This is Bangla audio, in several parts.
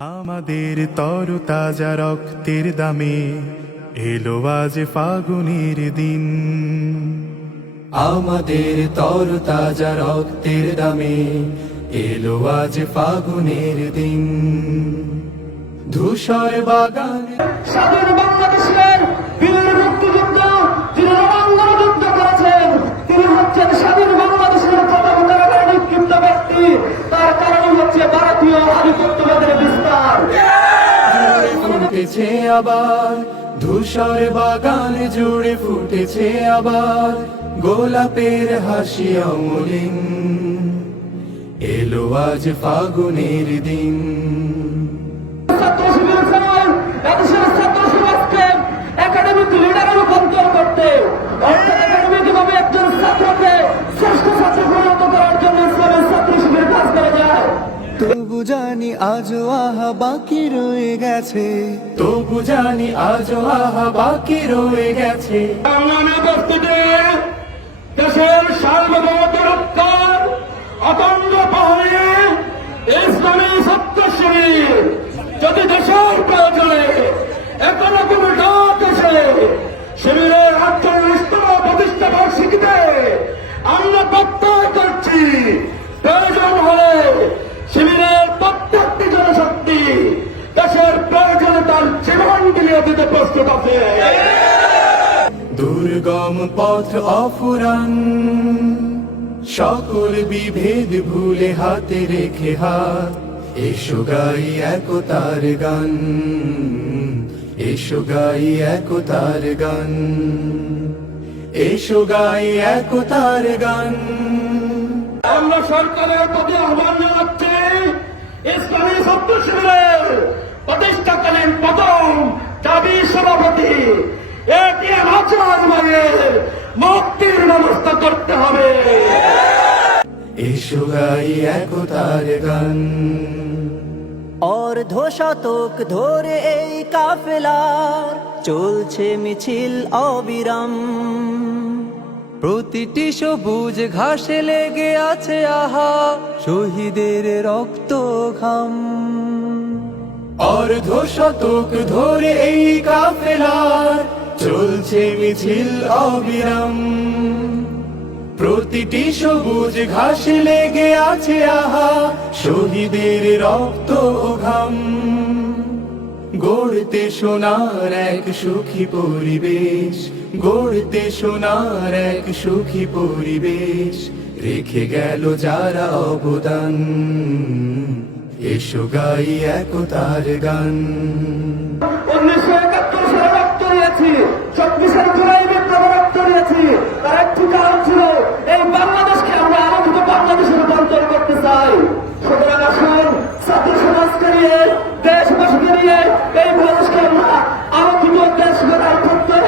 আমাদের তর তাজা রক্তের দামে এলো আজ ফাগুনের দিন। আমাদের তর তাজা রক্তের দামে এলো আজ ফাগুনের দিন। ধূসর বাগান ফুটেছে আবার ধূসর বাগান জুড়ে ফুটেছে আবার গোলাপের হাসি অমলিন। এলো আজ ফাগুনের দিন। জানি আজ আহা বাকি রয়ে গেছে। তবু জানি আজ আহা বাকি রয়ে গেছে। দেশের সার্বভৌমত্ব রক্ষার অতন্ত্র প্রহরী ইসলামী সত্য বিলিয়ে দিতে প্রস্তুত আছে। দুর্গম পথ অফুরান সকল বিভেদ ভুলে হাতে রেখে হাত। এসো গাই একতার গান এসো গাই একতার গান এসো গাই একতার গান। আমরা সরকারের প্রতি আহ্বান জানাচ্ছি ইসলামী সত্য শিবিরের প্রতিষ্ঠাকালীন প্রথম দাবি সভাপতি এটিএম আচরণ মুক্তির ব্যবস্থা করতে হবে। এসো গাই একতার গান। অর্ধ শতক ধরে এই কাফেলার চলছে মিছিল অবিরাম। প্রতিটি সবুজ ঘাসে লেগে আছে আহা শহীদের রক্ত ঘাম। অর্ধ শতক ধরে এই কাফেলার চলছে মিছিল অবিরাম। প্রতিটি সবুজ ঘাসে লেগে আছে আহা, শহীদের রক্ত ঘাম। গড়তে সোনার এক সুখী পরিবেশ, গড়তে সোনার এক সুখী পরিবেশ, রেখে গেল যারা অবদান। এসো গাই একতার গান। উনিশশো একাত্তর সালে রক্ত দিয়েছি চব্বিশের জুলাই বিপ্লবে রক্ত দিয়েছি তার একটি কারণ ছিল এই বাংলাদেশকে আমরা আরোপিত বাংলাদেশে রূপান্তর করতে চাই। সুতরাং আসুন ছাত্র সমাজকে নিয়ে দেশবাসীকে নিয়ে এই বাংলাদেশকে আমরা আরোপিত দেশ গড়ার ক্ষেত্রে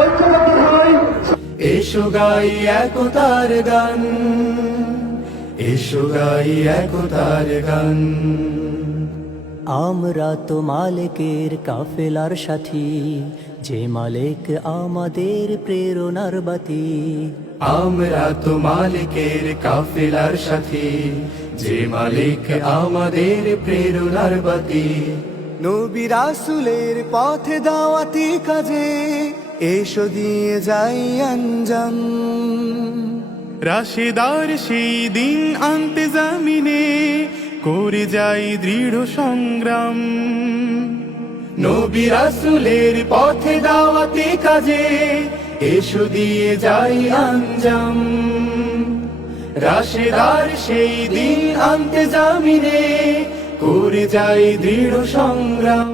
ঐক্যবদ্ধ হই। এসো গাই একতার গান। এসো গাই একতার গান। আমরা তো মালিকের কাফেলার সাথী যে মালিক আমাদের প্রেরণার বাতি। আমরা তো মালিকের কাফেলার সাথে যে মালিক আমাদের প্রেরণার বাতি। নবী রাসুলের পথে দাওয়াতি কাজে এসো দিয়ে যাই আঞ্জাম। রাশেদার সেই দিন আনতে জামিনে করে যাই দৃঢ় সংগ্রাম। নবী রাসুলের পথে দাওয়াতে কাজে এসো দিয়ে যাই আঞ্জাম। রাশেদার সেই দিন আনতে জামিনে করে যাই দৃঢ় সংগ্রাম।